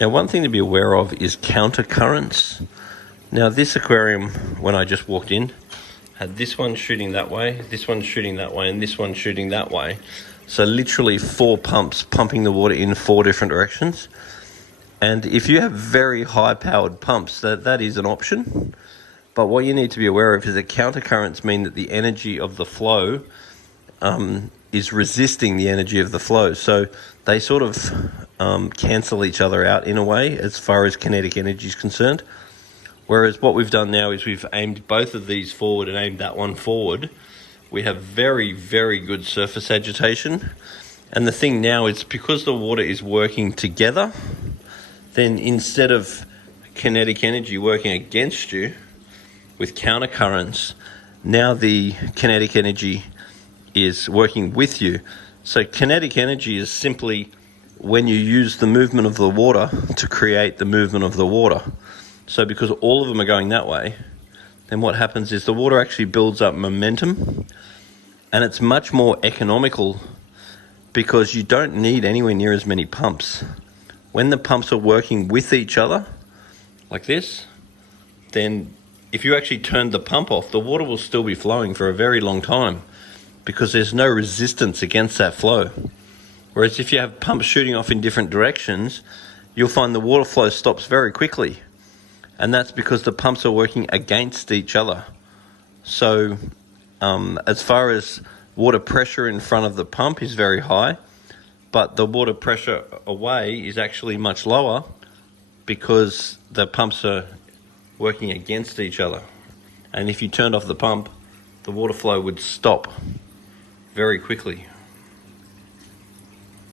Now, one thing to be aware of is counter currents. Now, this aquarium, when I just walked in, had this one shooting that way, this one shooting that way, and this one shooting that way. So literally 4 pumps pumping the water in 4 different directions. And if you have very high powered pumps, that is an option. But what you need to be aware of is that counter currents mean that the energy of the flow is resisting the energy of the flow. So they sort of cancel each other out in a way as far as kinetic energy is concerned. Whereas what we've done now is we've aimed both of these forward and aimed that one forward. We have very, very good surface agitation. And the thing now is because the water is working together, then instead of kinetic energy working against you with counter currents, now the kinetic energy is working with you. So kinetic energy is simply when you use the movement of the water to create the movement of the water. So because all of them are going that way, then what happens is the water actually builds up momentum, and it's much more economical because you don't need anywhere near as many pumps. When the pumps are working with each other, like this, then if you actually turn the pump off, the water will still be flowing for a very long time because there's no resistance against that flow. Whereas if you have pumps shooting off in different directions, you'll find the water flow stops very quickly. And that's because the pumps are working against each other. So as far as water pressure in front of the pump is very high, but the water pressure away is actually much lower because the pumps are working against each other. And if you turned off the pump, the water flow would stop very quickly.